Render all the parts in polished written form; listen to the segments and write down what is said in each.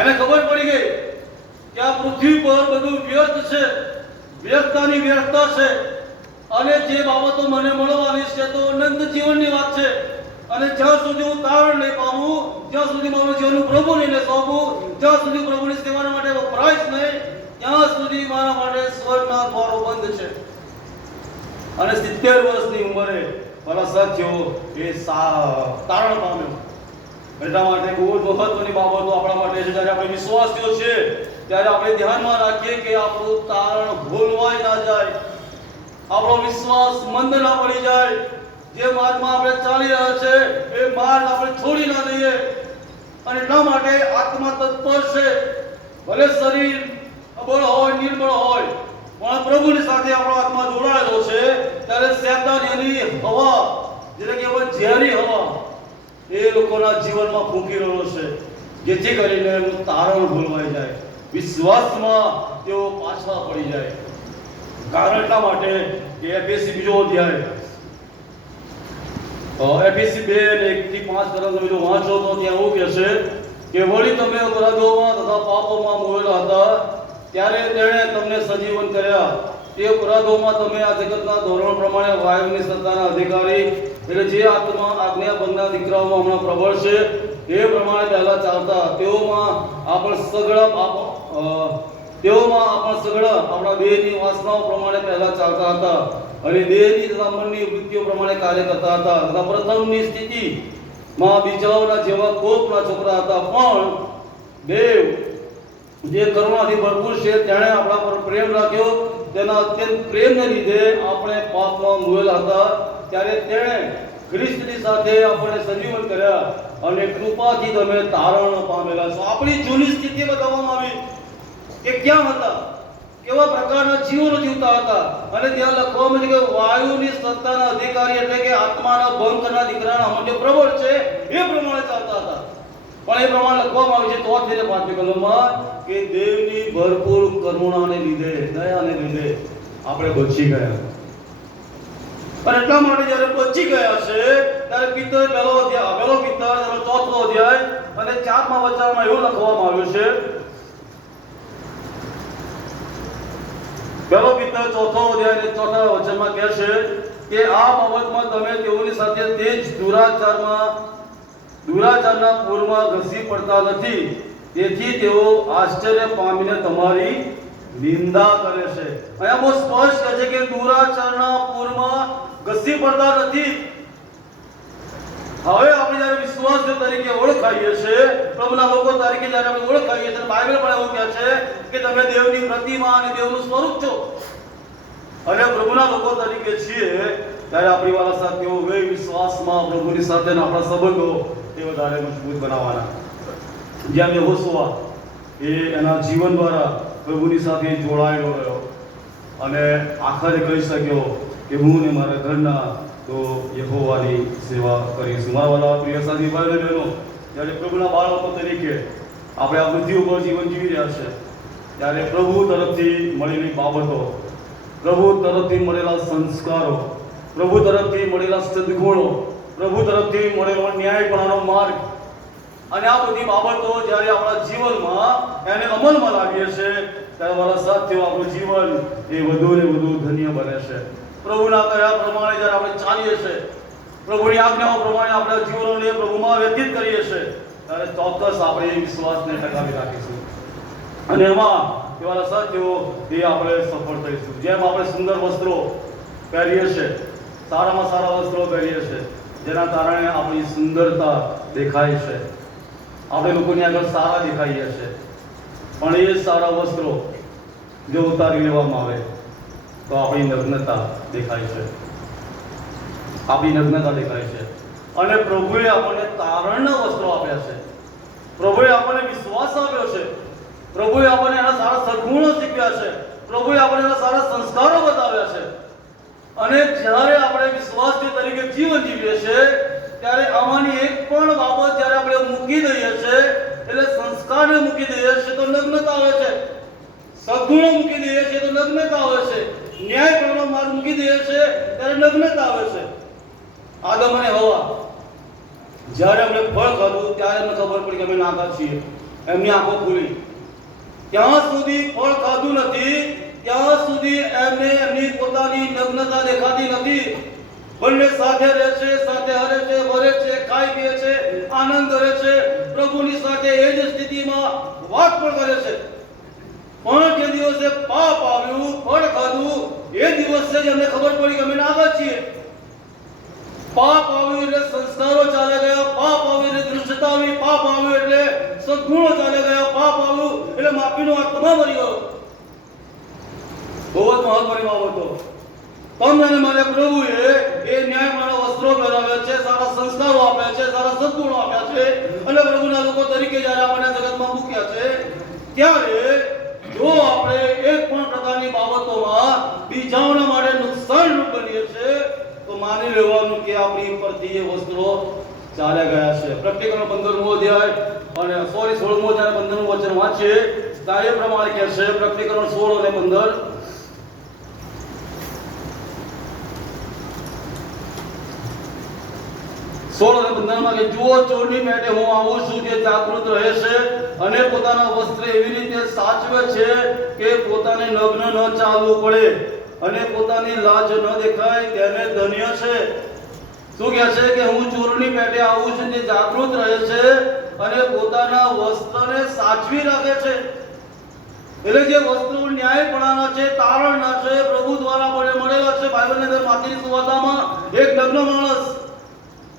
એને ખબર પડી ગઈ કે આ પૃથ્વી પર બધું વ્યર્થ છે, વ્યર્થતાની વ્યર્થતા છે, અને જે બાબતો મને મળવાની છે તો અનંત જીવનની વાત છે. અને જ્યાં સુધી હું તારણ નહીં પામું, જ્યાં સુધી મારું જીવન પ્રભુને નહીં સોંપું, જ્યાં સુધી પ્રભુની સેવાના માટે વપરાશ નહીં, ત્યાં સુધી મારા માટે સ્વર્ગના દ્વારો બંધ છે. અને 70 વર્ષની ઉંમરે મારા સાથીઓ એ તારણ પામ્યો. એટલા માટે બહુ જ મહત્વની બાબતો આપણા માટે છે. જ્યારે આપણે વિશ્વાસીઓ છે ત્યારે આપણે ધ્યાનમાં રાખીએ કે આપણું તારણ ભૂલવાય ના જાય, આપણો વિશ્વાસ મંદ ના પડી જાય. જે માર્ગમાં આપણે ચાલી રહ્યા છે એ માર્ગ આપણે છોડી ના દઈએ. અને એટલા માટે આત્મા તત્પર છે. ભલે શરીર અબળ હોય, નિર્બળ હોય, પણ પ્રભુની સાથે આપણો આત્મા જોડાયેલો છે. ત્યારે શૈતાન એની હવા, જેને કહેવાય ઝેરી હવા, એ લોકોના જીવનમાં ફૂંકી રહ્યો છે, જેથી કરીને એનું તારણ ભૂલવાઈ જાય, વિશ્વાસમાં તેઓ પાછા પડી જાય. કારણ એટલા માટે કે એફએસી 2 અધ્યાય, એફએસી 2 અને 1 થી 5 તરફ તમે જો વાંચો તો ત્યાં એવું કહે છે કે વળી તમે અપરાધોમાં તથા પાપોમાં મોહેલા હતા ત્યારે તેણે તમને સજીવન કર્યા. તે અપરાધોમાં તમે આ જગતના ધોરણ પ્રમાણે વાયુની સત્તાના અધિકારી, એટલે જે આત્મા આજ્ઞા ભંગના દીકરાઓમાં હમણાં પ્રબળ છે એ પ્રમાણે પહેલા ચાલતા. તેઓમાં આપણા સગળા આપણા દેહની વાસનાઓ પ્રમાણે પહેલા ચાલતા હતા, અને દેહની તથા મનની વૃત્તિઓ પ્રમાણે કાર્ય કરતા હતા. તથા પ્રથમની સ્થિતિમાં બીજાઓના જેવા કોપના છોકરા હતા. પણ દેવ જે કરુણાથી ભરપૂર છે તેણે આપણા પર પ્રેમ રાખ્યો. તેના અત્યંત પ્રેમને લીધે આપણે પાપમાં મોહેલા હતા ત્યારે તેણે ખ્રિસ્તની સાથે આપણને સજીવન કર્યા, અને કૃપાથી તમે તારણ પામેલા છો. આપણી જૂની સ્થિતિ બતાવવામાં આવી કે ક્યાં હતા, કેવા પ્રકારના જીવનો જીવતા હતા. અને ત્યાં લખવામાં છે કે વાયુની સત્તાના અધિકારી, એટલે કે આત્માના ભંગ કરનાર દીકરાના હમણાં પ્રબળ છે એ પ્રમાણે ચાલતા હતા. પણ એ પ્રમાણે લખવામાં આવ્યું છે 4 થી 5 કલમમાં કે દેવની ભરપૂર કરુણાને લીધે, દયાને લીધે આપણે બચી ગયા. અને એટલા માટે જ્યારે બચી ગયા છે ત્યારે પિત્તર પહેલો પિત્તર 4થો અધ્યાય અને 4મા વચનમાં એવું લખવામાં આવ્યું છે. પહેલો પિત્તર 4થો અધ્યાય અને 4થા વચનમાં કહે છે કે આ બાબતમાં તમે તેઓની સાથે તે જ દુરાચારના પૂરમાં ઘસી પડતા નથી, તેથી તેઓ આશ્ચર્ય પામીને તમારી નિંદા કરે છે. અહીંયા બહુ સ્પષ્ટ કહે છે કે દુરાચારના પૂરમાં ઘસી પડતા નથી. હવે આપણે જ્યારે વિશ્વાસીઓ તરીકે ઓળખાઈએ છીએ, પ્રભુના લોકો તરીકે જ્યારે આપણે ઓળખાઈએ છીએ, બાઇબલ પણ એવું કહે છે કે તમે દેવની પ્રતિમા અને દેવનું સ્વરૂપ છો. અને પ્રભુના લોકો તરીકે છીએ ત્યારે આપણી વાળા સાથીઓ વિશ્વાસમાં પ્રભુની સાથેના આપણા સંબંધો એ વધારે મજબૂત બનાવવાના. જેમ યહોશુઆ એ એના જીવન દ્વારા પ્રભુની સાથે જોડાયેલો રહ્યો અને આખરે કહી શક્યો કે હું ને મારા ઘરના તો યહોવાની સેવા કરીશું. મારા વાલા પ્રિય સાથી ભાઈઓ બહેનો, જ્યારે પ્રભુના બાળકો તરીકે આપણે આ પૃથ્વી ઉપર જીવન જીવી રહ્યા છે ત્યારે પ્રભુ તરફથી મળેલી બાબતો, પ્રભુ તરફથી મળેલા સંસ્કારો, પ્રભુ તરફથી મળેલા સદ્ગુણો, પ્રભુ તરફથી મળેલો ન્યાયપણાનો માર્ગ, અને આ બધી બાબતો જ્યારે આપણા જીવનમાં એને અમલમાં લાવીએ છીએ ત્યારે મારા સાથીઓ આપણું જીવન એ વધુ ને વધુ ધન્ય બને છે. પ્રભુના કહ્યા પ્રમાણે જ્યારે આપણે ચાલીએ છીએ, પ્રભુની આજ્ઞાઓ પ્રમાણે આપણા જીવનોને પ્રભુમાં વ્યતીત કરીએ છીએ ત્યારે ચોક્કસ આપણે એ વિશ્વાસને ટકાવી રાખીશું, અને એમાં એવા સાથીઓ એ આપણે સફળ થઈશું. જેમ આપણે સુંદર વસ્ત્રો પહેરીએ છીએ, સારામાં સારા વસ્ત્રો પહેરીએ છીએ, જેના કારણે આપણી સુંદરતા દેખાય છે, આપણે લોકોની આગળ સારા દેખાઈએ છીએ. પણ એ સારા વસ્ત્રો જો ઉતારી લેવામાં આવે તો આપણી નગ્નતા દેખાય છે, આપણી નગ્નતા દેખાય છે. અને પ્રભુએ આપણને તારણના વસ્ત્રો આપ્યા છે, પ્રભુએ આપણને વિશ્વાસ આપ્યો છે, પ્રભુએ આપણને એના સારા સદ્ગુણો શીખ્યા છે, પ્રભુએ આપણને એના સારા સંસ્કારો બતાવ્યા છે. અને જ્યારે આપણે વિશ્વાસી તરીકે જીવન જીવીએ છીએ ત્યારે આમાંની એક પણ બાબત જ્યારે આપણે મૂકી દઈએ છીએ, એટલે સંસ્કારને મૂકી દઈએ છીએ તો નગ્નતા આવે છે, સદ્ગુણો મૂકી દઈએ છીએ તો નગ્નતા આવે છે, ન્યાયપણનો માર્ગ મૂકી દઈએ છીએ ત્યારે નગ્નતા આવે છે. આદમ અને હવા જ્યારે આપણે ફળ ખાધું ત્યારે અમને ખબર પડી કે અમે નાગા છીએ. એમની આંખો ખુલી. ત્યાં સુધી ફળ ખાધું નથી, ત્યાં સુધી એમને એમની પોતાની નગ્નતા દેખાતી નથી. બંને સાથે રહે છે, સાથે હરે છે, વરે છે, ખાય પીએ છે, આનંદ કરે છે, પ્રભુની સાથે એ જ સ્થિતિમાં વાત પણ કરે છે. પણ જે દિવસે પાપ આવ્યું, ફળ ખાધું, એ દિવસે જ એમને ખબર પડી કે અમે નાગા છીએ. પાપ આવ્યું એટલે સંસ્કારો ચાલે ગયા, પાપ આવ્યું એટલે દૃશ્યતા આવી, પાપ આવ્યું એટલે સદગુણો ચાલે ગયા, પાપ આવ્યું એટલે માફીનો આત્મા મરી ગયો. બહુ જ મહત્વની બાબતો. તમને અને મને પ્રભુએ એ ન્યાયવાળા વસ્ત્રો પહેરાવ્યા છે, સારા સંસ્કારો આપ્યા છે, સારા સદગુણો આપ્યા છે, અને પ્રભુના લોકો તરીકે જ્યારે આપણને જગતમાં મૂક્યા છે, ત્યારે જો આપણે એક પણ પ્રકારની બાબતોમાં બીજાઓના માટે નુકસાનરૂપ બનીએ છીએ, તો માની લેવાનું કે આપણી પરથી એ વસ્ત્રો ચાલ્યા ગયા છે. પ્રકટીકરણ 15મો અધ્યાય અને 16મો અધ્યાય 15મું વચન વાંચીએ, ત્યારે એ પ્રમાણે કહે છે, પ્રકટીકરણ 16 અને 15. 16 અને 15માં કે જુઓ, ચોરની પેટે હું આવું છું, જે જાગૃત રહે છે અને પોતાના વસ્ત્ર એવી રીતે સાચવે છે કે પોતાને નગ્ન ન ચાલવું પડે અને પોતાની લાજ ન દેખાય, તેને ધન્ય છે. શું કહે છે કે હું ચોરની પેટે આવું છું, જે જાગૃત રહે છે અને પોતાના વસ્ત્રને સાચવી રાખે છે. એટલે જે વસ્ત્રો ન્યાયપણાના છે, તારણના છે, પ્રભુ દ્વારા મળેલા છે. બાઇબલની અંદર માથીની સુવાર્તામાં એક લગ્ન માણસ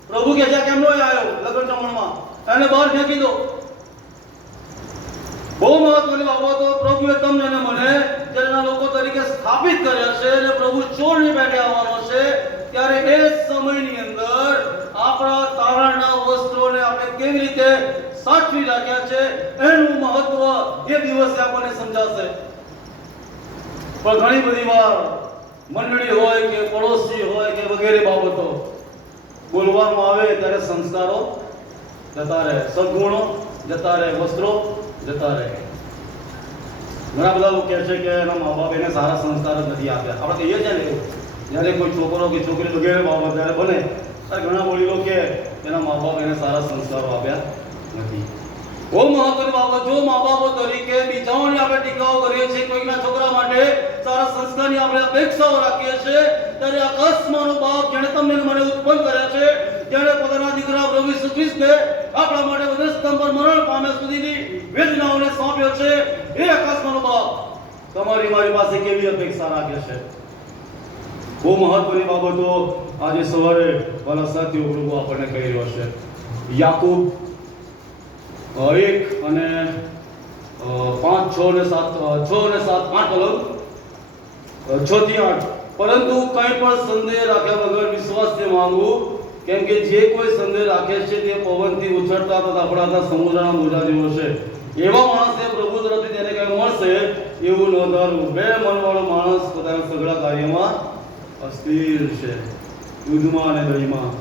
પ્રભુ કે છે કેમનો આવ્યો લગ્ન જમણમાં, એને બહાર ફેંકી દો. બહુ મહત્વની બાબતો પ્રભુએ તમને અને મને જેના લોકો તરીકે સ્થાપિત કર્યા છે, અને પ્રભુ ચોરની પેટે આવવાનો છે, ત્યારે એ સમયની અંદર આપણા તારણના વસ્ત્રોને આપણે કેવી રીતે સાચવી રાખ્યા છે, એનું મહત્વ એ દિવસે આપણને સમજાશે. પણ ઘણી બધી વાર મંડળી હોય કે પડોશી હોય કે વગેરે બાબતો બોલવામાં આવે ત્યારે સંસ્કારો જતા રહે, સદગુણો જતા રહે, વસ્ત્રો જતા રહે. ઘણા બધા લોકો કહે છે કે એના મા બાપ એને સારા સંસ્કાર જ નથી આપ્યા. આપણે કહીએ છીએ ને, જ્યારે કોઈ છોકરો કે છોકરી વગેરે બાબત જ્યારે બને ત્યારે ઘણા વડીલો કે એના મા બાપ એને સારા સંસ્કારો આપ્યા નથી. બહુ મહત્વની બાબત. જો મા બાપો તરીકે બીજાઓની આપણે ટીકાઓ કરીએ છીએ, કોઈના છોકરા માટે સારા સંસ્કારની આપણે અપેક્ષાઓ રાખીએ છીએ, ત્યારે આકાશમાંનો બાપ જેણે તમને મને ઉત્પન્ન કર્યા છે, જેણે પોતાના દીકરા પ્રભુ ઈસુ ખ્રિસ્તને આપણા માટે વધસ્તંભ પર મરણ પામ્યા સુધીની વેદનાઓને સોંપ્યો છે, એ આકાશમાંનો બાપ તમારી મારી પાસે કેવી અપેક્ષા રાખે છે. બહુ મહત્વની બાબતો આજે સવારે વાલા સાથીઓ પ્રભુ આપણને કહી રહ્યો છે. યાકૂબ 1 અને 5, 6 અને 7, 8 કલમ 6 થી 8. પરંતુ કંઈ પણ સંદેહ રાખ્યા વગર વિશ્વાસથી માંગવું, કેમ કે જે કોઈ સંદેહ રાખે છે તે પવનથી ઉછળતા તથા આપણા સમુદ્રના મોજા જેવો છે. એવા માણસને પ્રભુ તરફથી તેને કંઈ મળશે એવું ન ધારવું. બે મનવાળો માણસ પોતાના સઘળા કાર્યમાં અસ્થિર છે, દૂધમાં અને દહીંમાં.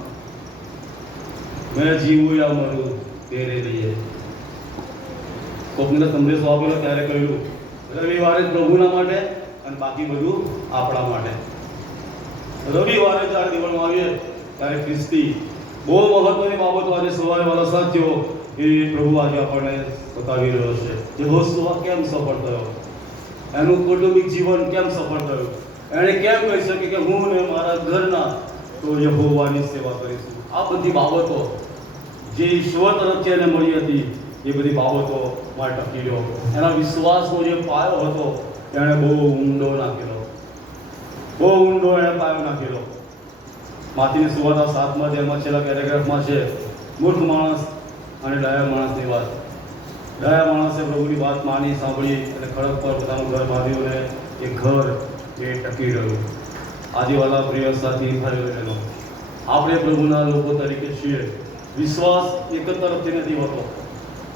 મેં જીવું યા મરું તેરે લીએ. કોકને સંદેશો આપેલો ત્યારે કહ્યું રવિવારે પ્રભુના માટે અને બાકી બધું આપણા માટે. રવિવારે જ્યારે દિવસમાં આવીએ ત્યારે ખ્રિસ્તી. બહુ મહત્વની બાબતો આજે સવારે વાળા સાથીઓ એ પ્રભુ આજે આપણને બતાવી રહ્યો છે. યહોશુઆ કેમ સફળ થયો, એનું કૌટુંબિક જીવન કેમ સફળ થયું, એણે કેમ કહી શકે કે હું ને મારા ઘરના તો યહોવાની સેવા કરીશું. આ બધી બાબતો જે ઈશ્વર તરફથી એને મળી હતી, એ બધી બાબતો માં ટકી રહ્યો. એના વિશ્વાસનો જે પાયો હતો એણે બહુ ઊંડો નાખેલો, બહુ ઊંડો એણે પાયો નાખેલો. માથીની સુવાર્તા 7મા અધ્યાયમાં છેલ્લા પેરેગ્રાફમાં છે મૂર્ખ માણસ અને ડાયા માણસની વાત. ડાયા માણસે પ્રભુની વાત માની, સાંભળી અને ખડક પર પોતાનું ઘર બાંધ્યું અને એ ઘર એ ટકી રહ્યું. આજે વાલા પ્રિય સાથી થયેલો આપણે પ્રભુના લોકો તરીકે છીએ. વિશ્વાસ એક જ તરફથી નથી હોતો.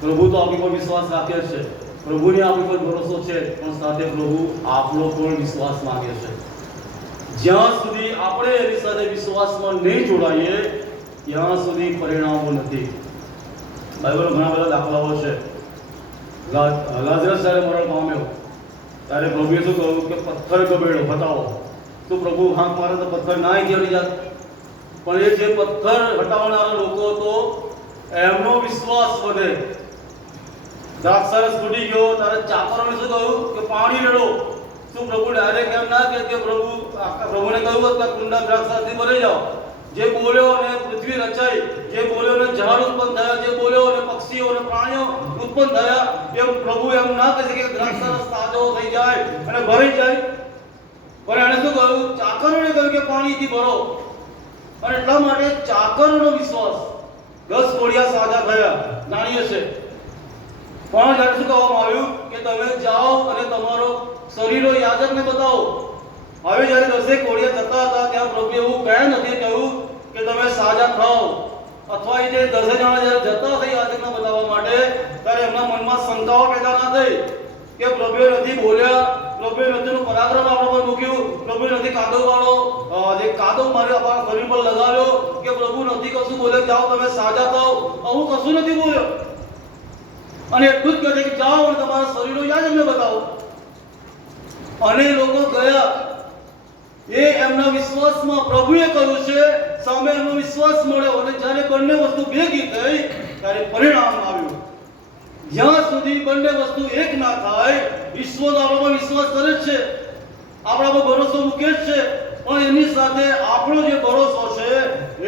પ્રભુ તો આપણી પર વિશ્વાસ રાખે છે, પ્રભુની આપણી પર ભરોસો છે, પણ સાથે પ્રભુ આપણો પણ વિશ્વાસ માંગે છે. જ્યાં સુધી આપણે એની સાથે વિશ્વાસમાં નહીં જોડાઈએ ત્યાં સુધી પરિણામો નથી. બાઇબલમાં ઘણા બધા દાખલાઓ છે. લાઝરસ જ્યારે મરણ પામ્યો ત્યારે પ્રભુએ શું કહ્યું કે પથ્થર ગબેડો બતાવો. તો પ્રભુ હાથ મારે તો પથ્થર ના આવી જાત, પણ એ જે પથ્થર હટાવનારા લોકો હતો એમનો વિશ્વાસ વધે. દ્રાક્ષરસ ફૂટી ગયો ત્યારે ચાકરોને શું કહ્યું કે પાણી રેડો. શું પ્રભુ ડાયરેક્ટ એમ ના કે પ્રભુને કહ્યું કે કુંડા દ્રાક્ષરસથી ભરાઈ જાઓ? જે બોલ્યો અને પૃથ્વી રચાઈ, જે બોલ્યો અને ઝાડ ઉત્પન્ન થયા, જે બોલ્યો અને પક્ષીઓ અને પ્રાણીઓ ઉત્પન્ન થયા, એમ પ્રભુ એમ ના કહે કે દ્રાક્ષરસ તાજો થઈ જાય અને ભરાઈ જાય. પણ એણે શું કહ્યું? ચાકરોને કહ્યું કે પાણીથી ભરો. અને એટલા માટે ચાકરોનો વિશ્વાસ 10 કોળિયા સાજા થયા, જાણીએ છે. પણ જ્યારે શું કહેવામાં આવ્યું કે તમે જાઓ અને તમારો શરીરો યાજકને બતાવો. હવે જ્યારે 10 કોળિયા જતા હતા ત્યાં પ્રભુ એવું કહ્યા નથી કહ્યું કે તમે સાજા થાઓ, અથવા એ જે 10 જણા જ્યારે જતા હતા યાજકને બતાવવા માટે ત્યારે એમના મનમાં શંકાઓ પેદા ના થઈ કે પ્રભુએ નથી બોલ્યા, પ્રભુએ નથીનું પરાક્રમ આપણા પર મૂક્યું, પ્રભુએ નથી કાદવવાળો જે કાદવ મારી આપણા શરીર પર લગાવ્યો, કે પ્રભુ નથી કશું બોલે જાઓ તમે સાજા થાઓ, આવું કશું નથી બોલ્યો. અને એટલું જ કહે છે કે જાઓ અને તમારા શરીરો યાજકને બતાવો. અને લોકો ગયા. એ એમના વિશ્વાસમાં પ્રભુએ કહ્યું છે, સામે એમનો વિશ્વાસ મળ્યો. અને જ્યારે બંને વસ્તુ ભેગી થઈ ત્યારે પરિણામ આવ્યું. જ્યાં સુધી બંને વસ્તુ એક ના થાય, ઈશ્વર આપણામાં વિશ્વાસ કરે છે, આપણા પર ભરોસો મૂકે છે, પણ એની સાથે આપણો જે ભરોસો છે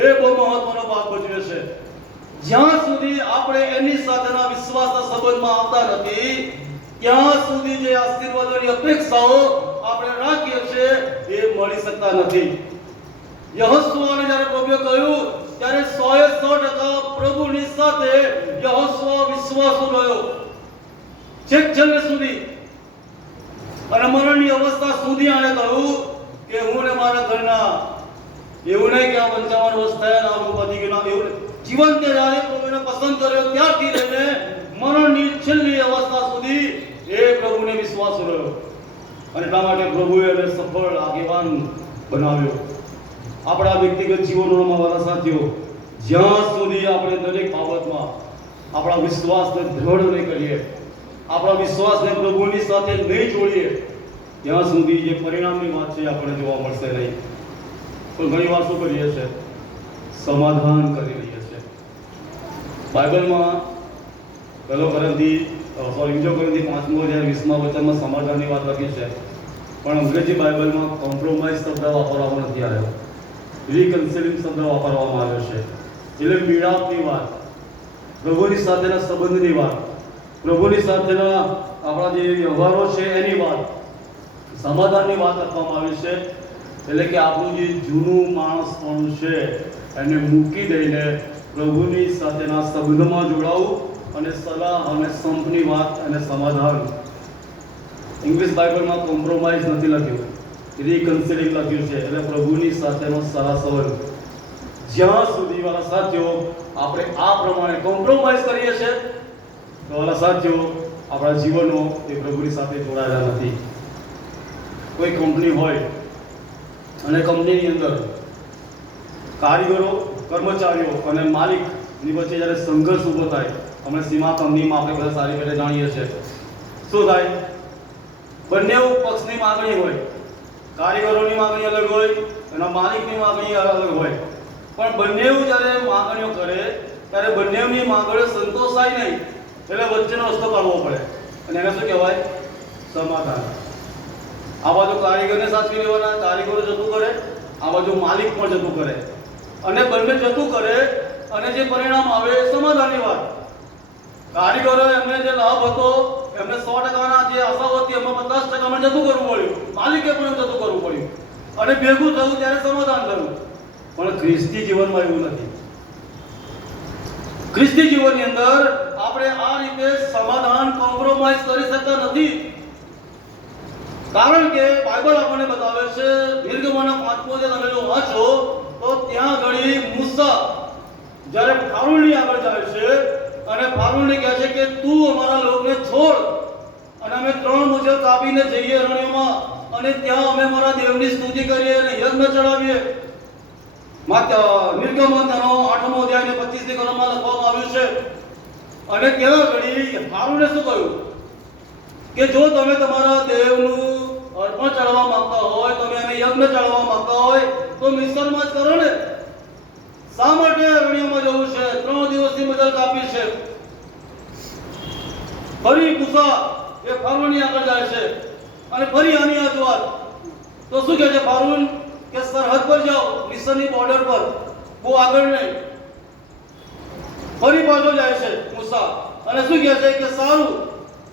એ બહુ મહત્વનો ભાગ ભજવે છે. જ્યાં સુધી આપણે એની સાથેના વિશ્વાસના સંબંધમાં આવતા નથી ત્યાં સુધી જે આશીર્વાદોની અપેક્ષાઓ આપણે રાખીએ છીએ એ મળી શકતા નથી. યહોશુઆને જ્યારે પ્રભુએ કહ્યું ત્યારે 100% પ્રભુની સાથે યહોશુઆ વિશ્વાસુ રહ્યો છેક છેલ્લે સુધી. અને મરણની અવસ્થા સુધી આણે કહ્યું કે હું ને મારા ઘરના, એવું નહીં કે આ 55 વર્ષ થયા આ પતિ કે નામ, એવું જીવંત જ્યારે પ્રભુને પસંદ કર્યો ત્યારથી લઈને મરણની છેલ્લી અવસ્થા સુધી એ પ્રભુને વિશ્વાસ રહ્યો. અને એટલા માટે પ્રભુએ એને સફળ આગેવાન બનાવ્યો. આપણા વ્યક્તિગત જીવનોમાં વાલા સાથીઓ, જ્યાં સુધી આપણે દરેક બાબતમાં આપણા વિશ્વાસને દ્રઢ નહીં કરીએ, આપણા વિશ્વાસને પ્રભુની સાથે નહીં જોડીએ, ત્યાં સુધી જે પરિણામની વાત છે આપણે જોવા મળશે નહીં. પણ ઘણી વાર શું કરીએ છીએ? સમાધાન કરી રહીએ છીએ. બાઇબલમાં બીજો કોરિન્થી 5:20 વચનમાં સમાધાનની વાત લખી છે, પણ અંગ્રેજી બાઇબલમાં કોમ્પ્રોમાઇઝ શબ્દ વાપરવામાં નથી આવ્યો, રિકન્સિલિંગ શબ્દ વાપરવામાં આવ્યો છે. એટલે મિલાપની વાત, પ્રભુની સાથેના સંબંધની વાત, પ્રભુની સાથેના આપણા જે વ્યવહારો છે એની વાત, સમાધાનની વાત આપવામાં આવી છે. એટલે કે આપણું જે જૂનું માણસ પણ છે એને મૂકી દઈને પ્રભુની સાથેના સંબંધમાં જોડાવું અને સલાહ અને સંપની વાત અને સમાધાન. ઇંગ્લિશ બાઇબલમાં કોમ્પ્રોમાઇઝ નથી લખ્યું, રિકન્સિલિંગ લખ્યું છે. એટલે પ્રભુની સાથેનો સલાહ સંબંધ. જ્યાં સુધી વાલા સાથીઓ આપણે આ પ્રમાણે કોમ્પ્રોમાઇઝ કરીએ છીએ તો વાલા સાથીઓ આપણા જીવનો એ પ્રભુની સાથે જોડાયેલા નથી. કોઈ કંપની હોય અને કંપનીની અંદર કારીગરો, કર્મચારીઓ અને માલિકની વચ્ચે જ્યારે સંઘર્ષ ઊભો થાય, અમે સીમા કંપનીમાં આપણે બધા સારી રીતે જાણીએ છીએ, શું થાય? બંને પક્ષની માગણી હોય, કારીગરોની માગણી અલગ હોય અને માલિકની માગણી અલગ હોય. પણ બંને જ્યારે માગણીઓ કરે ત્યારે બંનેની માગણીઓ સંતોષાય નહીં, એટલે વચ્ચેનો રસ્તો કાઢવો પડે. અને એને શું કહેવાય? સમાધાન. આ બાજુ કારીગરને સાચવી લેવાના, કારીગરો જતું કરે, આ બાજુ માલિક પણ જતું કરે, અને બંને જતું કરે અને જે પરિણામ આવે એ સમાધાનની વાત. કારીગરો એમને જે લાભ હતો, એમને 100%ના જે આશા હતી એમાં 50% જતું કરવું પડ્યું, માલિકે પણ જતું કરવું પડ્યું, અને ભેગું થયું ત્યારે સમાધાન થયું. પણ ખ્રિસ્તી જીવનમાં એવું નથી. ખ્રિસ્તી જીવનની અંદર આપણે આ રીતે સમાધાન કોમ્પ્રોમાઇઝ કરી શકતા નથી. કારણ કે બાઇબલ આપણને બતાવે છે, નિર્ગમનના 5મો અધ્યાય તમે જો વાંચો તો ત્યાં ઘણી મૂસા જ્યારે ફારૂની આગળ જાય છે અને ફારૂને કહે છે કે તું અમારા લોકોને છોડ અને અમે 3 મુજબ કાપીને જઈએ રણ્યમાં અને ત્યાં અમે અમારા દેવની સ્તુતિ કરીએ અને યજ્ઞ ચડાવીએ. નિર્ગમન 8મો અધ્યાય 25ની કલમમાં લખવામાં આવ્યું છે. અને ત્યાં ઘડી ફારૂને શું કહ્યું કે જો તમે તમારા દેવનું અર્પણ ચડાવવા માંગતા હોય, તમે એને યજ્ઞ ચડાવવા માંગતા હોય તો મિસરમાં જ કરો ને. શા માટે રણ્યમાં જવું છે? 3 દિવસની મજલ કાપી છે. ફરી મૂસા એ ફારૂનની આગળ જાય છે અને ફરી આની આ જ વાત. તો શું કહે છે ફારૂન કે સરહદ પર જાઓ, મિસ્રની બોર્ડર પર, બહુ આગળ નહીં. ફરી પાછો જાય છે મૂસા અને શું કહે છે કે સારું,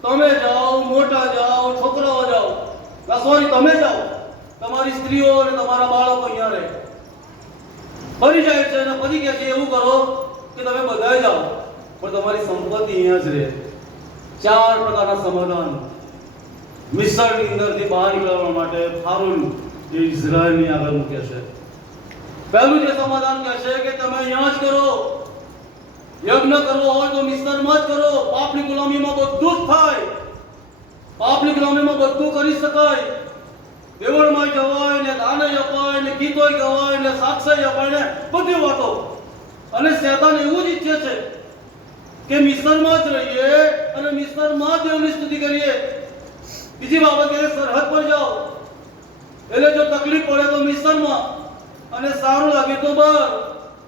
તમે જાઓ, મોટા જાઓ, છોકરાઓ જાઓ, સોરી તમે જાઓ, તમારી સ્ત્રીઓ અને તમારા બાળકો અહીંયા રહે. ફરી જાય છે અને ફરી કહે છે એવું કરો કે તમે બધાય જાઓ પણ તમારી સંપત્તિ અહીંયા જ રહે. 4 પ્રકારના સમાધાન મિસ્રની અંદરથી બહાર નીકળવા માટે ફારૂન એ ઇઝરાયલની આગળ મૂકે છે. પહેલું જે સમાધાન કહે છે કે તમે અહીંયા જ કરો, યજ્ઞ કરવો હોય તો મિસ્રમાં જ કરો. પાપની ગુલામીમાં બધું જ થાય, પાપની ગુલામીમાં બધું કરી શકાય. દેવળમાં જવાય ને, દાને અપાય ને, ગીતોય ગવાય ને, સાક્ષી અપાય ને, બધી વાતો. અને શેતાન એવું જ ઈચ્છે છે કે મિસ્રમાં જ રહીએ અને મિસ્રમાં જ દેવની સ્તુતિ કરીએ. બીજી બાબત કે સરહદ પર જાઓ, એટલે જો તકલીફ પડે તો મિસ્રમાં અને સારું લાગે તો બહાર,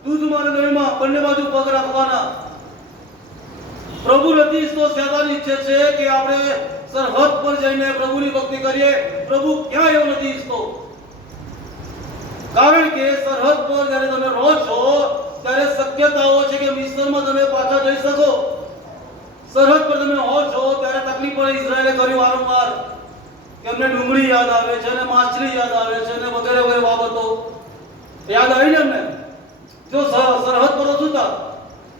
દૂધમાં અને દહીંમાં બંને બાજુ પગ રાખવાના. પ્રભુ નથી ઈચ્છતો, શેતાન ઈચ્છે છે કે આપણે સરહદ પર જઈને પ્રભુની ભક્તિ કરીએ. પ્રભુ ક્યાં એવું નથી ઈચ્છતો, કારણ કે સરહદ પર જ્યારે તમે રહો છો ત્યારે શક્યતાઓ છે કે મિસ્રમાં તમે પાછા જઈ શકો. સરહદ પર તમે હો છો ત્યારે તકલીફ પડે. ઇઝરાયલે કર્યું વારંવાર કે અમને ડુંગળી યાદ આવે છે અને માછલી યાદ આવે છે અને વગેરે વગેરે બાબતો યાદ આવી ને એમને. જો સરહદ પર શું હતા,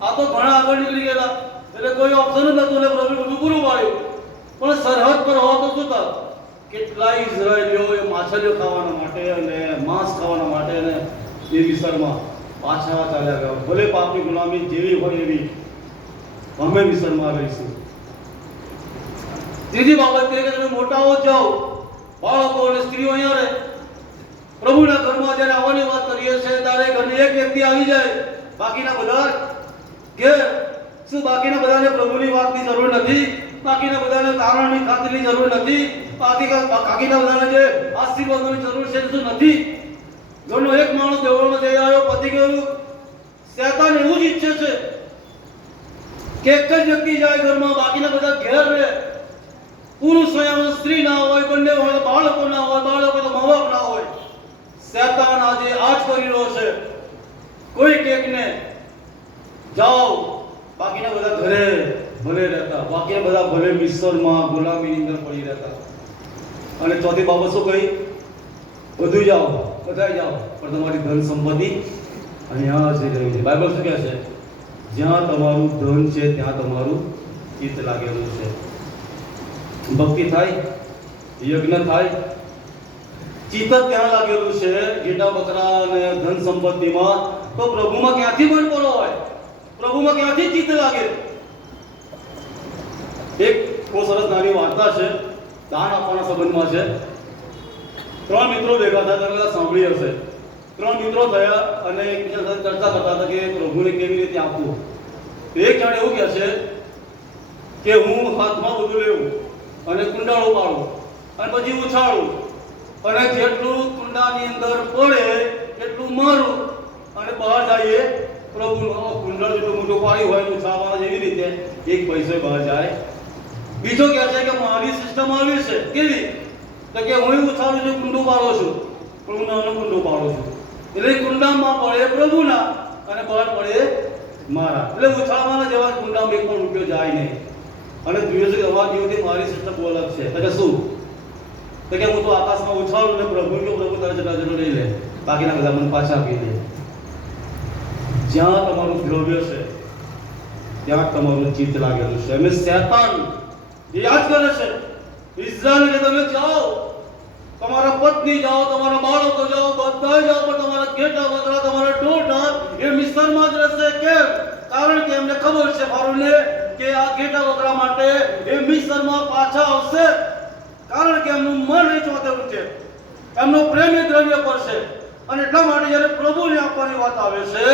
આ તો ઘણા આગળ નીકળી ગયેલા એટલે કોઈ ઓપ્શન જ નતું એટલે પ્રભુ બધું પૂરું પાડ્યું. પણ સરહદ પર હો તો શું હતા, કેટલાય ઇઝરાયલીઓ એ માછલીઓ ખાવાના માટે અને માંસ ખાવાના માટે અને એ વિસ્તારમાં પાછા ચાલ્યા ગયા. ભલે પાપની ગુલામી જેવી હોય એવી, અમે મિશનમાં રહીશું. ત્રીજી બાબત એ કે તમે મોટાઓ જાઓ, બાળકો અને સ્ત્રીઓ અહીંયા રહે. પ્રભુના ઘરમાં જ્યારે આવવાની વાત કરીએ છીએ ત્યારે ઘરની એક વ્યક્તિ આવી જાય, બાકીના બધા ઘેર. શું બાકીના બધાને પ્રભુની વાતની જરૂર નથી? બાકીના બધાને તારણની ખાતરની જરૂર નથી? બાકીના બધાને જે આશીર્વાદોની જરૂર છે શું નથી? ઘરનો એક માણસ દેવળમાં જઈ આવ્યો, પતી ગયું. શેતાન એવું જ ઈચ્છે છે કે એક જ વ્યક્તિ જાય ઘરમાં, બાકીના બધા ઘેર રહે. પુરુષ હોય, સ્ત્રી ના હોય, બંને હોય, બાળકો ના હોય, બાળકો તો મા બાપ ના હોય. શેતાન આજે આ જ કરી રહ્યો છે. કોઈ એકને જાઓ, બાકીના બધા ઘરે ભલે રહેતા, બાકીના બધા ભલે મિસ્રમાં ગુલામીની અંદર પડી રહેતા. અને ચોથી બાબત શું કહી? બધું જાઓ, બધા જાઓ પણ તમારી ધન સંપત્તિ અહીંયા જ રહી છે. બાઇબલ શું કહે છે? જ્યાં તમારું ધન છે ત્યાં તમારું ચિત્ત લાગેલું છે. ભક્તિ થાય, યજ્ઞ થાય, ચિત્ત ત્યાં લાગેલું છે ઘેટા બકરા અને ધન સંપત્તિમાં, તો પ્રભુમાં ક્યાંથી મન પડો હોય? પ્રભુમાં ક્યાંથી ચિત્ત લાગે? એક બહુ સરસ નાની વાર્તા છે, દાન આપવાના સંબંધમાં છે. 3 મિત્રો ભેગા થયા, તમે બધા સાંભળી હશે. 3 મિત્રો થયા અને એકબીજા સાથે ચર્ચા કરતા હતા કે પ્રભુને કેવી રીતે આપવું. તો એક જણ એવું કહે છે કે હું હાથમાં બધું લેવું અને કુંડાળું પાડું અને પછી ઉછાળું અને જેટલું કુંડાની અંદર પડે એટલું મારું અને બહાર જઈએ પ્રભુનું કુંડળ જેટલું મોટું પાડ્યું હોય ઉછાળવા જેવી રીતે 1 પૈસો બહાર જાય. બીજો કહે છે કે મારી સિસ્ટમ આવી છે. કેવી? તો કે હું ઉછાળું છું, કુંડું પાડું છું, પણ હું નાનું કુંડું પાડું છું. એટલે કુંડામાં પડે પ્રભુના અને બહાર પડે મારા. એટલે ઉછાળવાના જેવા કુંડામાં 1 પણ રૂપિયો જાય નહીં. અને જોઈએ છે કે અમારા જીવનથી મારી સિસ્ટમ બહુ અલગ છે. તો કે શું? તો કે હું તો આકાશમાં ઉછાળું ને પ્રભુ તારે જેટલા જેટલું લઈ લે, બાકીના બધા મને પાછા આપી દે. જ્યાં તમારું દ્રવ્ય છે ત્યાં તમારું ચિત્ત લાગેલું છે. અને શેતાન એ યાદ કરે છે ઇઝરાયલ, તમે જાઓ, તમારા પત્ની જાઓ, તમારા બાળકો જાઓ, બધા જાઓ, પણ તમારા ઘેટા બકરા, તમારા ટોટા એ મિસ્રમાં જ રહેશે. કેમ? કારણ કે એમને ખબર છે ફારૂનને કે આ ઘેટા બકરા માટે એ મિસ્રમાં પાછા આવશે. કારણ કે એમનું મન એ ચોતેલું છે, એમનો પ્રેમ એ દ્રવ્ય પર છે. અને એટલા માટે જ્યારે પ્રભુને આપવાની વાત આવે છે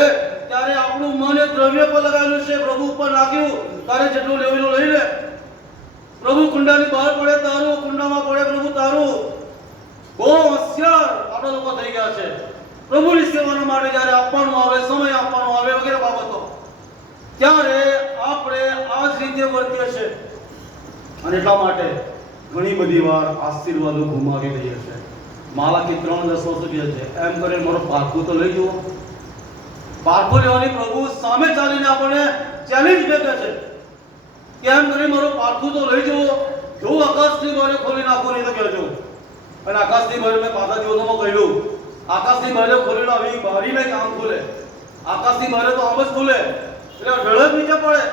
ત્યારે આપણું મન એ દ્રવ્ય પર લગાવેલું છે. પ્રભુ ઉપર નાખ્યું, તારે જેટલું લેવું લઈ લે. પ્રભુ કુંડાની બહાર પડે તારું, કુંડામાં પડે પ્રભુ તારું. બહુ હોશિયાર આપણા લોકો થઈ ગયા છે. પ્રભુની સેવાના માટે જ્યારે આપવાનું આવે, સમય આપવાનો આવે વગેરે બાબતો, ત્યારે આપણે આ જ રીતે વર્તીએ છીએ. અને એટલા માટે ઘણી બધી વાર આશીર્વાદો ગુમાવી દઈએ છે. માલાકી 3:10 શું કહે છે? એમ કરીને મારો પારખું તો લઈ જુઓ. પારખું લેવાની પ્રભુ સામે ચાલીને આપણને ચેલેન્જ ભેગે છે કે એમ કરીને મારો પારખું તો લઈ જુઓ. જો આકાશની બારે ખોલી નાખો નહીં તો કહેજો. અને આકાશની બારે મેં પાછા દિવસોમાં કહ્યું, આકાશની બારે ખોલેલા આવી બારી નહીં આમ ખોલે. આકાશની બારે તો આમ જ ખોલે એટલે ઢળક નીચે પડે,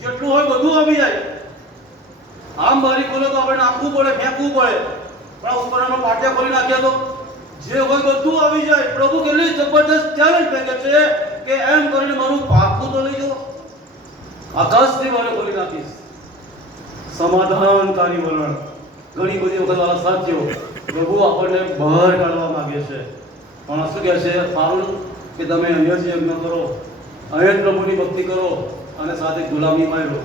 જેટલું હોય બધું આવી જાય. આમ બારી ખોલે તો આપણે નાખવું પડે, ફેંકવું પડે, પણ ઉપર આપણે પાટિયા ખોલી નાખીએ તો જે હોય બધું આવી જાય. પ્રભુ કેટલી જબરદસ્ત ચેલેન્જ ફેંકે છે કે એમ કરીને મારું પારખું તો લઈ જાઓ. આકાશની બારે ખોલી નાખીશ. સમાધાનકારી વલણ. ઘણી બધી વખત વાળા સાથીઓ પ્રભુ આપણને બહાર કાઢવા માંગે છે, પણ શું કહે છે? સારું કે તમે અહીંયા જ યજ્ઞ કરો, અહીંયા જ પ્રભુની ભક્તિ કરો અને સાથે ગુલામીમાં રહો.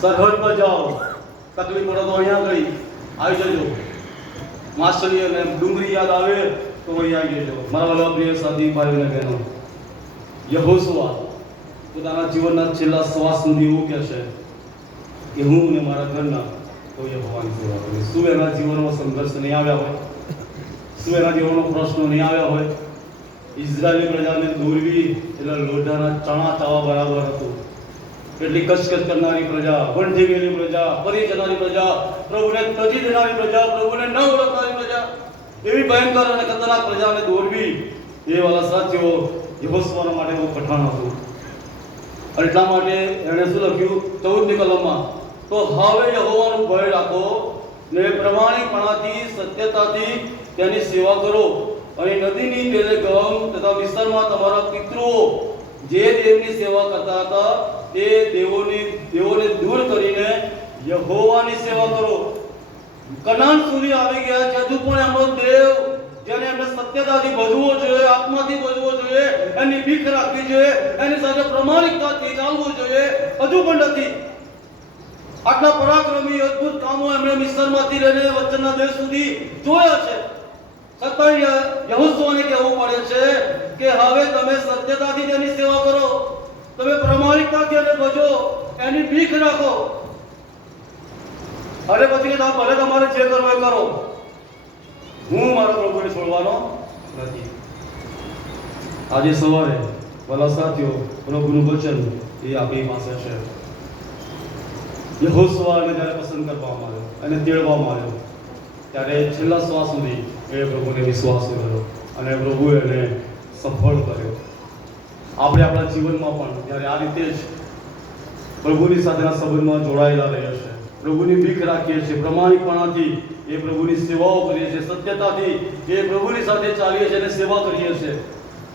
સરહદ પર જાઓ, તકલીફ પડે તો અહીંયા ગઈ આવી જજો. માછલી અને ડુંગરી યાદ આવે તો અહીં આવી જજો. મારા વાલા પ્રિય સાથી ભાઈઓ અને બહેનો, યહોશુઆ પોતાના જીવનના છેલ્લા શ્વાસ સુધી એવું કહે છે કે હું અને મારા ઘરના કોઈ ભગવાનની સેવા કરીશ. શું એના જીવનમાં સંઘર્ષ નહીં આવ્યા હોય? શું એના જીવનમાં પ્રશ્નો નહીં આવ્યા હોય? ઇઝરાયેલી પ્રજાને દોરવી એટલે લોઢાના ચણા ચાવા બરાબર હતું. કેટલી કચકચ કરનારી પ્રજા, વણથી ગયેલી પ્રજા, ફરી જનારી પ્રજા, પ્રભુને તજી દેનારી પ્રજા, પ્રભુને ન ઓળખનારી પ્રજા, એવી ભયંકર અને ખતરનાક પ્રજાને દોરવી એ વાલા સાથીઓ યહોશુઆના માટે બહુ કઠણ હતું. અને એટલા માટે એણે શું લખ્યું 14મી કલમમાં? તો હવે યહોવાનો ભય રાખો ને પ્રમાણિકપણાથી સત્યતાથી તેની સેવા કરો, અને નદીની પેલે ગમ તથા વિસ્તારમાં તમારા પિતૃઓ જે દેવની સેવા કરતા હતા તે દેવોને દૂર કરીને યહોવાની સેવા કરો. કનાન સુધી આવી ગયા છે, હજુ પણ એમનો દેવ જેને એમને સત્યતાથી ભજવો જોઈએ, આત્માથી ભજવો જોઈએ, એની બીક રાખવી જોઈએ, એની સાથે પ્રમાણિકતાથી ચાલવું જોઈએ, હજુ પણ નથી. આટલા પરાક્રમી અદ્ભુત કામો એમણે મિસ્રમાંથી લઈને વચનના દેશ સુધી જોયા છે, છતાં યહોશુઆને કહેવું પડે છે કે હવે તમે સત્યતાથી તેની સેવા કરો, તમે પ્રમાણિકતાથી એને ભજો, એની બીક રાખો. અરે પછી કે ભલે તમારે જે કરવું એ કરો, હું મારા પ્રભુને છોડવાનો નથી. આજે સવારે ભલા સાથીઓ પ્રભુનું વચન એ આપણી પાસે છે. યહોશુઆને જ્યારે પસંદ કરવામાં આવ્યો અને તેડવામાં આવ્યો ત્યારે છેલ્લા શ્વાસ સુધી એ પ્રભુને વિશ્વાસ કર્યો અને પ્રભુએ એને સફળ કર્યો. આપણે આપણા જીવનમાં પણ જ્યારે આ રીતે જ પ્રભુની સાથેના સંબંધમાં જોડાયેલા રહીએ છીએ, પ્રભુની બીક રાખીએ છીએ, પ્રમાણિકપણાથી એ પ્રભુની સેવાઓ કરીએ છીએ, સત્યતાથી એ પ્રભુની સાથે ચાલીએ છીએ અને સેવા કરીએ છીએ,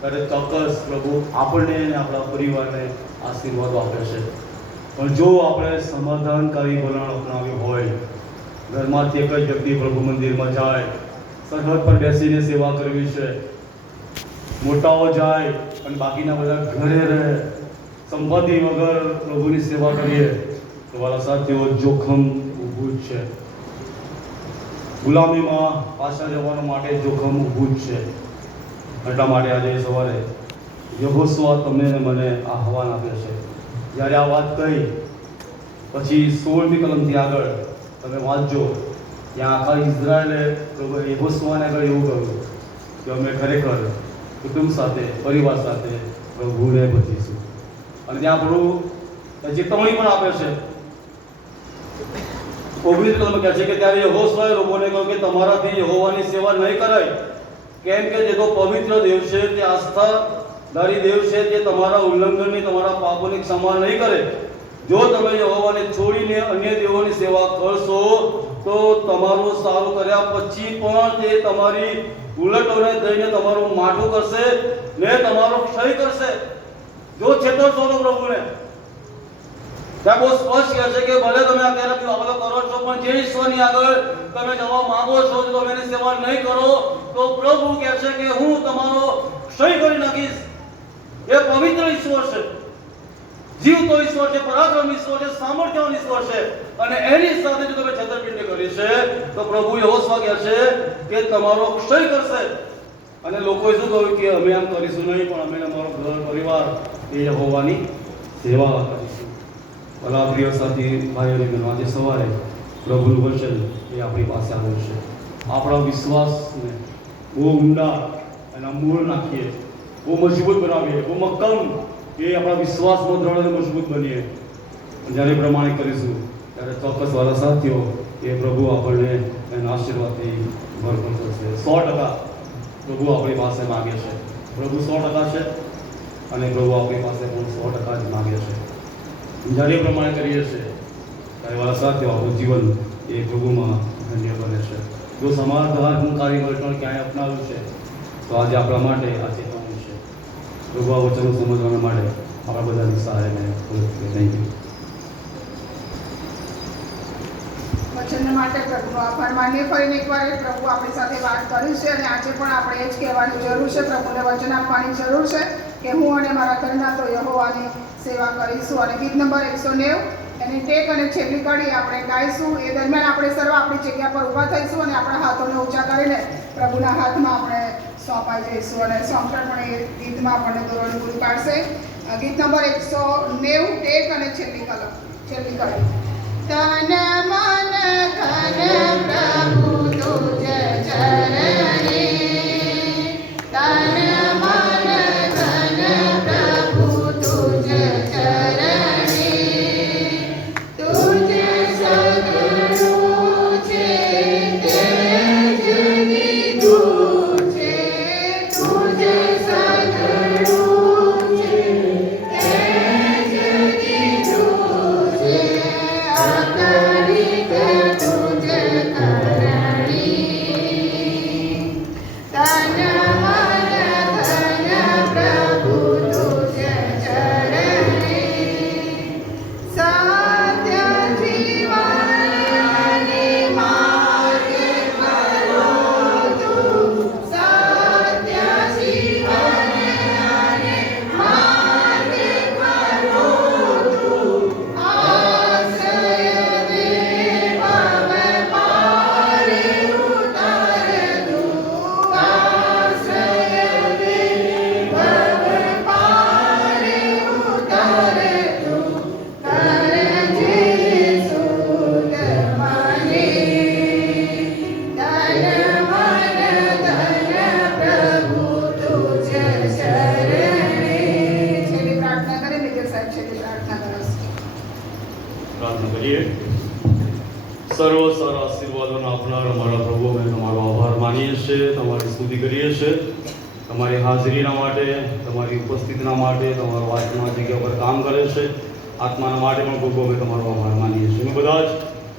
ત્યારે ચોક્કસ પ્રભુ આપણને અને આપણા પરિવારને આશીર્વાદ આપે છે. પણ જો આપણે સમાધાનકારી વલણ અપનાવ્યું હોય, ઘરમાંથી એક જ વ્યક્તિ પ્રભુ મંદિરમાં જાય, સરહદ પર બેસીને સેવા કરવી છે, મોટાઓ જાય અને બાકીના બધા ઘરે રહે, સંપત્તિ વગર પ્રભુની સેવા કરીએ તો વાલા સાથીઓ જોખમ ઊભું જ છે. ગુલામીમાં પાછા જવા માટે જોખમ ઊભું જ છે. એટલા માટે આજે સવારે યહોશુઆ તમને અને મને આહવાન આપે છે. જ્યારે આ વાત કહી પછી 16મી કલમથી આગળ તમે વાંચજો, ત્યાં આખા ઇઝરાયલે યહોશુઆને આગળ એવું કહ્યું કે અમે ખરેખર કુટુંબ સાથે, પરિવાર સાથે પ્રભુને ભજીશું. અને ત્યાં પ્રભુ ચેતવણી પણ આપે છે. 19મી કલમ કહે છે કે ત્યારે યહોશુઆએ લોકોને કહ્યું કે તમારાથી યહોવાની સેવા નહીં કરાય, કેમ કે જે તો પવિત્ર દેવ છે, તે આસ્થાધારી દેવ છે, તે તમારા ઉલ્લંઘનની, તમારા પાપોની ક્ષમા નહીં કરે. જો તમે યહોવાને છોડીને અન્ય દેવોની સેવા કરશો તો તમારું સારું કર્યા પછી પણ તે તમારી ઉલટોને થઈને તમારું માઠું કરશે ને તમારો ક્ષય કરશે. જો છેતરશો તો પ્રભુને, ત્યાં બહુ સ્પષ્ટ કહે છે કે ભલે તમે અત્યારે બાબતો કરો છો, પણ જે ઈશ્વરની આગળ તમે જવા માંગો છો, જો તમે એની સેવા નહીં કરો તો પ્રભુ કહે છે કે હું તમારો ક્ષય કરી નાખીશ. એ પવિત્ર ઈશ્વર છે, જીવતો ઈશ્વર છે, પરાક્રમી ઈશ્વર છે, સામર્થ્યવાન ઈશ્વર છે, અને એની સાથે જો તમે છેતરપિંડી કરી છે તો પ્રભુ યહોશુઆ કહે છે કે તમારો ક્ષય કરશે. અને લોકોએ શું કહ્યું કે અમે આમ કરીશું નહીં, પણ અમે અમારો ઘર પરિવાર એ યહોવાની સેવા કરીશું. ભલા પ્રિય સાથી ભાઈઓ અને બહેનો, આજે સવારે પ્રભુનું વચન એ આપણી પાસે આવ્યું છે. આપણા વિશ્વાસને બહુ ઊંડા અને મૂળ નાખીએ, બહુ મજબૂત બનાવીએ, બહુ મક્કમ એ આપણા વિશ્વાસમાં દ્રઢ અને મજબૂત બનીએ. જ્યારે પ્રમાણે કરીશું ત્યારે ચોક્કસ વાળા સાથીઓ એ પ્રભુ આપણને એના આશીર્વાદથી ભરપૂર થશે. 100% પ્રભુ આપણી પાસે માગે છે. પ્રભુ 100% છે અને પ્રભુ આપણી પાસે પણ 100% જ માગે છે. જ્યારે પ્રમાણે કરીએ છીએ ત્યારે વાળા સાથીઓ આપણું જીવન એ પ્રભુમાં ધન્ય બને છે. જો સમાધાન કાર્ય વર્તન ક્યાંય અપનાવ્યું છે તો આજે આપણા માટે આ ચેતવણી છે. પ્રભુ આ વચનો સમજવા માટે આપણા બધાની સહાયને થેન્ક યુ. વચન માટે પ્રભુનો આભાર માનીએ. ફરીને એકવાર પ્રભુ આપણી સાથે વાત કરી છે અને આજે પણ આપણે એ જ કહેવાની જરૂર છે. પ્રભુને વચન આપવાની જરૂર છે કે હું અને મારા ઘરના તો યહોવાની સેવા કરીશું. અને ગીત નંબર 190 એની ટેક અને છેલ્લી કડી આપણે ગાઈશું. એ દરમિયાન આપણે સર્વ આપણી જગ્યા પર ઊભા થઈશું અને આપણા હાથોને ઊંચા કરીને પ્રભુના હાથમાં આપણે સોંપાઈ જઈશું. અને સોંપટર પણ એ ગીતમાં આપણને દોરણી પૂરી પાડશે. ગીત નંબર 190 ટેક અને છેલ્લી કડી. તન મન ધન પ્રભુ તુજ ચરણે, તન મન ધન પ્રભુ તુજ ચરણે, તુજ સગળું છે તેજ દીધું છે, તુજ સગળું છે તેજ દીધું છે, અગણિત તુજ કરણી, તન મન ધન પ્રભુ તુજ ચરણે, સત્ય જીવનની માર્ગે કરો તું, સત્ય જીવનની માર્ગે કરો તું, આશ્રય દે ભવ પારે ઉતાર તું, આશ્રય દે ભવ પારે ઉતાર તું, કરજે સુત મને, તન મન ધન પ્રભુ તુજ શરણે. છેલ્લી પ્રાર્થના કરે મેજર સાહેબ, છેલ્લી પ્રાર્થના કરો. પ્રાર્થના કરીએ. સર્વ સારા આશીર્વાદોનો આપનાર અમારા પ્રભુ, અમે તમારો આભાર માનીએ છીએ, તમારી સ્તુતિ કરીએ છીએ, તમારી હાજરીના માટે, તમારી ઉપસ્થિતિના માટે, તમારો આત્મા જગ્યા પર કામ કરે છે આત્માના માટે પણ પ્રભુ અમે તમારો આભાર માનીએ છીએ. અમે બધા જ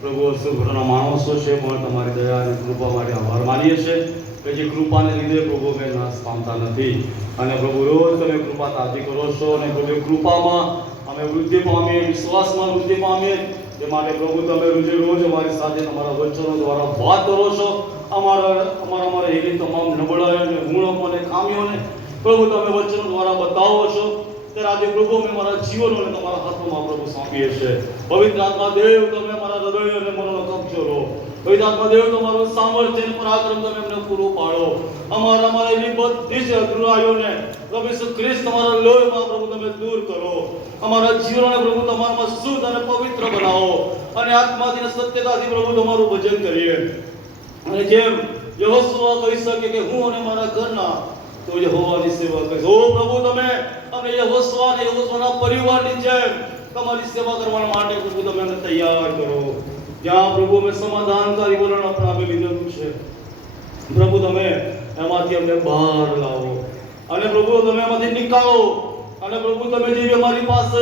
પ્રભુ અસુભના માણસો છે પણ તમારી દયા અને કૃપા માટે આભાર માનીએ છીએ કે જે કૃપાને લીધે પ્રભુ અમે નાશ પામતા નથી. અને પ્રભુ રોજ તમે કૃપા તાજી કરો છો અને પ્રભુ કૃપામાં અમે વૃદ્ધિ પામીએ, વિશ્વાસમાં વૃદ્ધિ પામીએ. તે માટે પ્રભુ તમે રોજ અમારી સાથે તમારા વચનો દ્વારા વાત કરો છો. અમારા એવી તમામ નબળાઈઓ અને ગુણો અને ખામીઓને પ્રભુ તમે વચનો દ્વારા બતાવો છો. ત્યારે આજે પ્રભુ અમે મારા જીવનોને તમારા હાથોમાં પ્રભુ સોંપીએ છીએ. પવિત્ર આત્મા દેવ, તમે અમારા હૃદય અને મનનો કબજો લો. પવિત્ર આત્મા દેવ, તમારું સામર્થ્ય અને પરાક્રમ તમે અમને પૂરું પાડો. અમારા એવી બધી જ અધૂરાઈઓને પ્રભુ ઈસુ ખ્રિસ્ત તમારા લોહીમાં પ્રભુ તમે દૂર કરો. અમારા જીવનને પ્રભુ તમારામાં શુદ્ધ અને પવિત્ર બનાવો અને આત્માથી અને સત્યતાથી પ્રભુ તમારું ભજન કરીએ. અને જેમ યહોશુઆ કહી શકે કે હું અને મારા ઘરના તો યહોવાની સેવા કરીશ. ઓ પ્રભુ, તમે અમને યહોશુઆના પરિવારની જેમ તમારી સેવા કરવા માટે પ્રભુ તમે અમને તૈયાર કરો. જ્યાં પ્રભુ અમે સમાધાનકારી વલણ અપનાવી લીધેલું છે, પ્રભુ તમે એમાંથી અમને બહાર લાવો અને પ્રભુ તમે એમાંથી નીકાળો. અને પ્રભુ તમે જે અમારી પાસે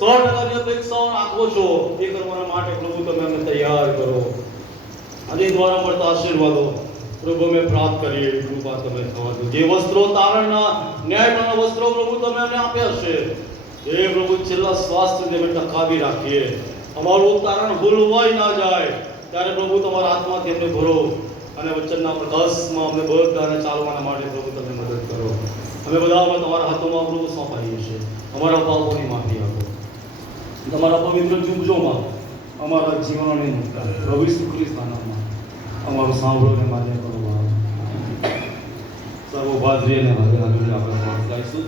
100% અપેક્ષાઓ રાખો છો એ કરવા માટે પ્રભુ તમે અમને તૈયાર કરો. અને દ્વારા મળતા આશીર્વાદો પ્રભુ અમે પ્રાપ્ત કરીએ. કૃપા તમે થવા દો. જે વસ્ત્રો તારણના ન્યાયના વસ્ત્રો પ્રભુ તમે અમને આપ્યા છે એ પ્રભુ છેલ્લા શ્વાસ સુધી અમે ટકાવી રાખીએ. અમારું તારણ ભૂલવાય ના જાય ત્યારે પ્રભુ તમારા આત્માથી અમને ભરો અને વચનના પ્રકાશમાં અમને બધાને ચાલવાના માટે પ્રભુ તમે મદદ કરો. અમે બધામાં તમારા હાથોમાં પ્રભુ સોંપાઈએ છીએ. અમારા પાપોની માફી આપો. તમારા પવિત્ર જુબજોમાં અમારા જીવનોને મુક્તા પ્રભુ ઈસુ ખ્રિસ્તના નામમાં અમારું સાંભળો અને માન્ય કરવામાં આવે. સર્વભાજરી અને આપણે ગાઈશું.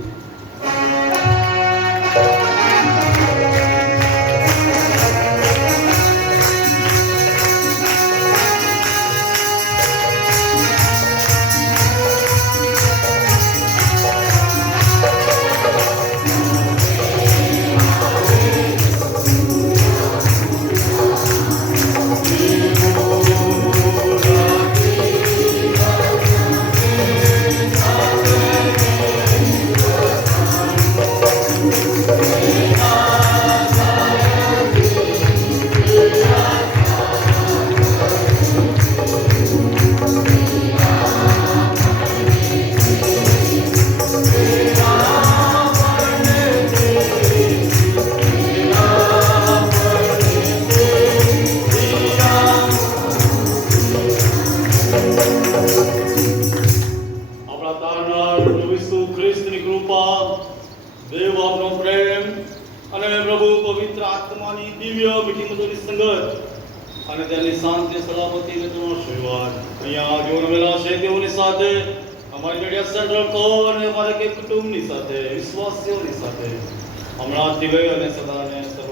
તમારી દિવ્ય મીઠી મધુરની સંગત અને તેની શાંતિ સલામતી ને તમારો આશીર્વાદ અહીંયા જો રમેલા છે તેઓની સાથે અમારી મીડિયા સેન્ટર કો અને અમારા કે કુટુંબની સાથે વિશ્વાસીઓની સાથે હમણાં દિવ્ય અને સદાને સર્વ